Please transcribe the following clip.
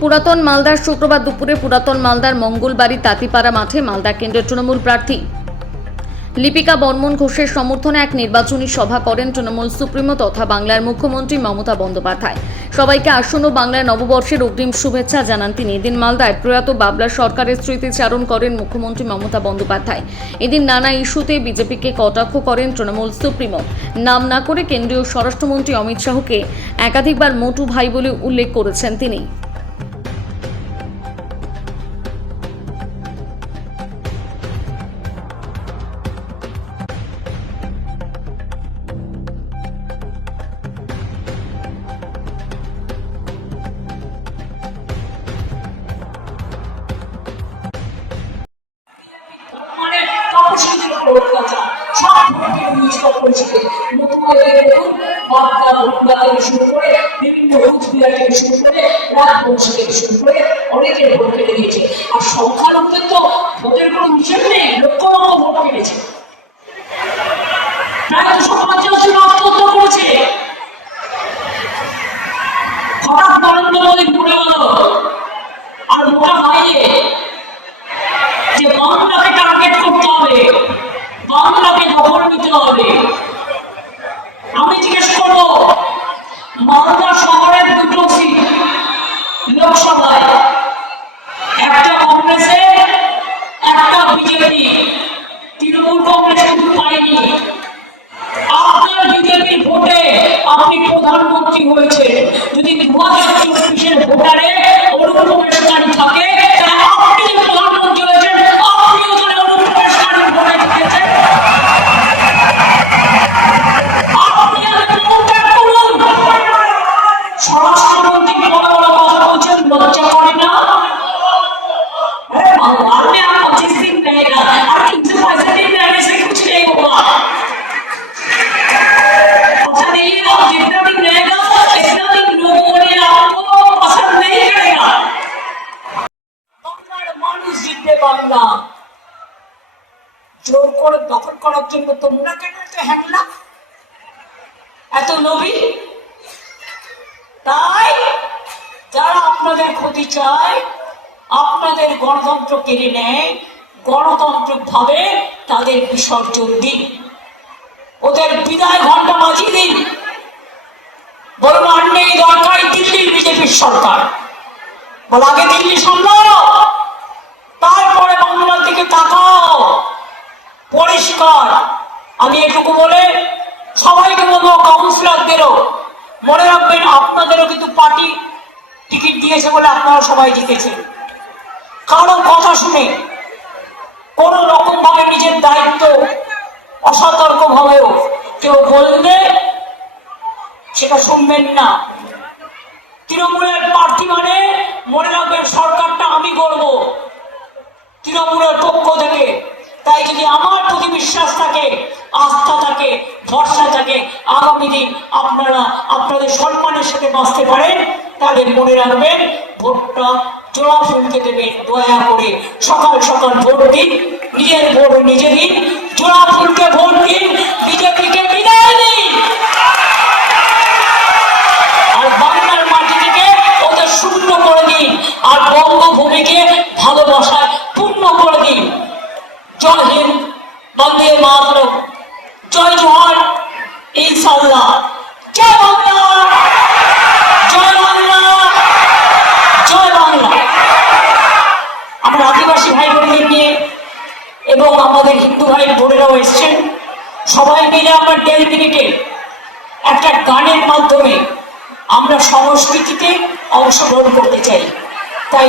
পুরাতন মালদার শুক্রবার দুপুরে পুরাতন মালদার মঙ্গলবাড়ি তাঁতিপাড়া মাঠে মালদা কেন্দ্রের তৃণমূল প্রার্থী লিপিকা বর্মন ঘোষের সমর্থনে এক নির্বাচনী সভা করেন তৃণমূল সুপ্রিমো তথা বাংলার মুখ্যমন্ত্রী মমতা বন্দ্যোপাধ্যায়। সবাইকে আসন্ন বাংলার নববর্ষের অগ্রিম শুভেচ্ছা জানান তিনি। এদিন মালদায় প্রয়াত বাবলা সরকারের স্মৃতিচারণ করেন মুখ্যমন্ত্রী মমতা বন্দ্যোপাধ্যায়। এদিন নানা ইস্যুতে বিজেপিকে কটাক্ষ করেন তৃণমূল সুপ্রিমো। নাম না করে কেন্দ্রীয় স্বরাষ্ট্রমন্ত্রী অমিত শাহকে একাধিকবার মোটু ভাই বলে উল্লেখ করেছেন তিনি। বিভিন্ন থেকে শুরু করে রাজবংশী থেকে শুরু করে অনেকের ভোট কেটে দিয়েছে। আর সংখ্যালঘুদের তো ভোটের কোনো হিসেব নেই, লক্ষ লক্ষ ভোট কেটেছে। প্রায় 250 আত্মহত্যা করেছে। হঠাৎ নরেন্দ্র মোদী ঘুরে গেল আর মোটা বাইরে যে বাংলাকে টার্গেট করতে হবে, বাংলাকে দখল নিতে হবে। আমি জিজ্ঞেস করবো, মালদা শহরের দুটো সিট লোকসভায়, একটা কংগ্রেসের একটা বিজেপি, তৃণমূল কংগ্রেস কিন্তু পায়নি। আপনার বিজেপির ভোটে আপনি প্রধানমন্ত্রী হয়েছে। যদি 2024-এর ভোটারে অনুপ্রবেশকারী থাকে, আপনি যে প্রধানমন্ত্রী হয়েছেন, আপনি ওখানে অনুপ্রবেশকারী ভোটে জিতেছেন। স্বরাষ্ট্রমন্ত্রী বড় বড় কথা বলছেন, লজ্জা করে না? भगवान ने आपको जिस दिन रहेगा और तुमसे पॉजिटिव रहने से कुछ नहीं होगा। पता नहीं आप जितना दिन रहेगा इतना दिन लोगों ने आपको पसंद नहीं करेगा। বাংলার মানুষ জিতবে বাংলা। জোর করে দখল করার জন্য তোমরা কেন এত হ্যাংলা, এত লোভী? তাই যারা আপনাদের ক্ষতি চায়, আপনাদের গণতন্ত্র কেড়ে নেয়, গণতান্ত্রিক ভাবে তাদের বিসর্জন দিন, ওদের বিদায় ঘন্টা বাজিয়ে দিন। বলুন আর নেই দরকার দিল্লির বিজেপির সরকার। বল আগে দিল্লি সামলাও, তারপরে বাংলার দিকে তাকাও। পরিষ্কার আমি এটুকু বলে সবাইকে বলবো, কাউন্সিলরদেরও মনে রাখবেন, আপনাদেরও কিন্তু পার্টি টিকিট দিয়েছে বলে আপনারা সবাই জিতেছেন। কারো কথা শুনে কোন রকম ভাবে নিজের দায়িত্ব অসতর্ক ভাবেও কেউ বললে সেটা শুনবেন না। তৃণমূলের প্রার্থী মানে মনে রাখবেন, সরকারটা আমি করব তৃণমূলের পক্ষ থেকে। তাই যদি আমার প্রতি বিশ্বাস থাকে, আস্থা থাকে, ভরসা থাকে, আগামী দিন আপনারা আপনাদের সম্মানের সাথে বাঁচতে পারেন, তাহলে মনে রাখবেন ভোটটা জোড়া ফুলকে দেবেন। দয়া করে সকাল সকাল ভোট দিন, নিজের ভোট নিজে দিন, জোড়া ফুলকে ভোট দিন, বিজেপিকে বিদায় দিন, আর বাংলার মাটি থেকে ওদের শূন্য করে দিন, আর বঙ্গভূমিকে ভালোবাসায় পূর্ণ করে দিন। জয় হিন্দ, বন্দে মাতরম, জয় জওয়ান, ইনশাআল্লাহ। জয় বাংলা, জয় বাংলা, জয় বাংলা। আমার আদিবাসী ভাই বোনদের নিয়ে এবং আমাদের হিন্দু ভাই বোনেরাও এসছেন, সবাই মিলে আমরা 1.5 মিনিটে একটা গানের মাধ্যমে আমরা সংস্কৃতিতে অংশগ্রহণ করতে চাই। তাই